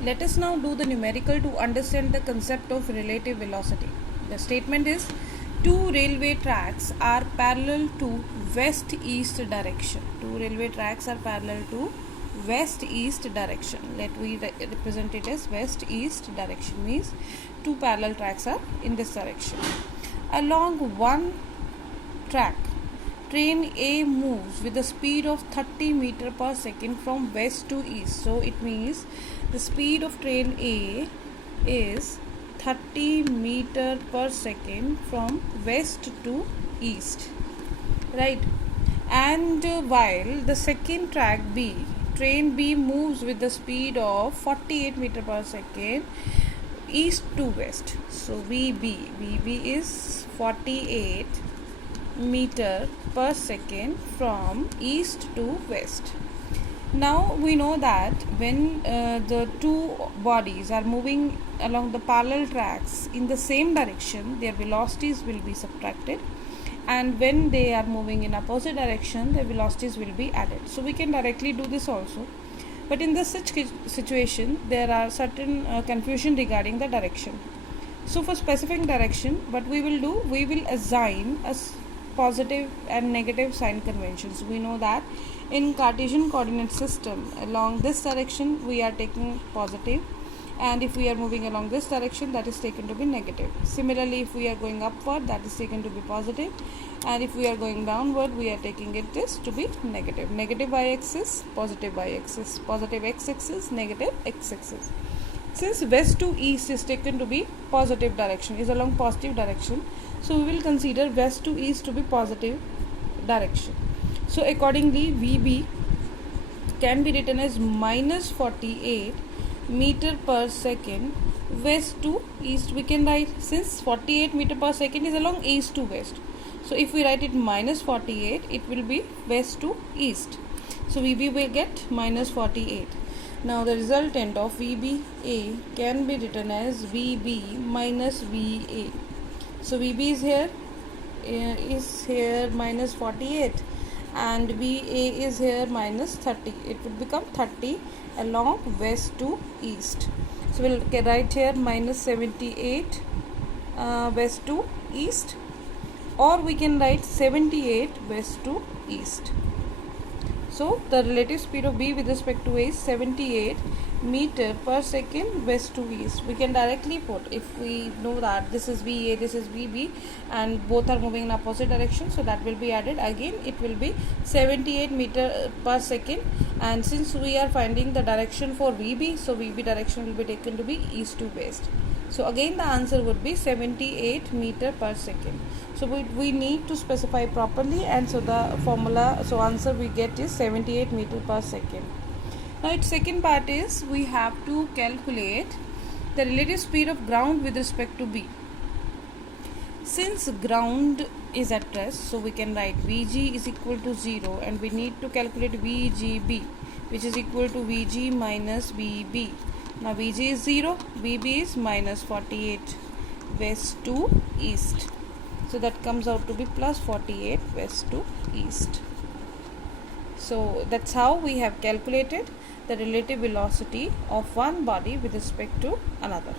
Let us now do the numerical to understand the concept of relative velocity. The statement is two railway tracks are parallel to west-east direction. Two railway tracks are parallel to west-east direction. Let we represent it as west-east direction, means two parallel tracks are in this direction. Along one track, train A moves with a speed of 30 meter per second from west to east. So it means the speed of train A is 30 meter per second from west to east, right? And while the second track B, train B moves with the speed of 48 meter per second east to west. So VB is 48 meter per second from east to west. Now we know that when the two bodies are moving along the parallel tracks in the same direction, their velocities will be subtracted, and when they are moving in opposite direction, their velocities will be added. So we can directly do this also, but in this such situation there are certain confusion regarding the direction. So for specifying direction, what we will do, we will assign a positive and negative sign conventions. We know that in Cartesian coordinate system, along this direction we are taking positive, and if we are moving along this direction, that is taken to be negative. Similarly, if we are going upward, that is taken to be positive, and if we are going downward, we are taking it this to be negative. Negative y-axis, positive y-axis, positive x-axis, negative x-axis. Since west to east is taken to be positive direction, is along positive direction, so we will consider west to east to be positive direction. So accordingly, VB can be written as minus 48 meter per second west to east. We can write, since 48 meter per second is along east to west, so if we write it minus 48, it will be west to east. So VB will get minus 48. Now the resultant of VBA can be written as VB minus VA. So VB is here minus 48, and VA is here minus 30. It would become 30 along west to east. So we'll write here minus 78 west to east, or we can write 78 west to east. So the relative speed of B with respect to A is 78 meter per second west to east. We can directly put, if we know that this is VA, this is VB, and both are moving in opposite direction, so that will be added. Again, it will be 78 meter per second, and since we are finding the direction for VB, so VB direction will be taken to be east to west. So again the answer would be 78 meter per second. So we need to specify properly, and so the formula, so answer we get is 78 meter per second. Now its second part is we have to calculate the relative speed of ground with respect to B. Since ground is at rest, so we can write Vg is equal to 0, and we need to calculate Vgb, which is equal to Vg minus Vb. Now Vg is 0, Vb is minus 48 west to east. So that comes out to be plus 48 west to east. So that's how we have calculated the relative velocity of one body with respect to another.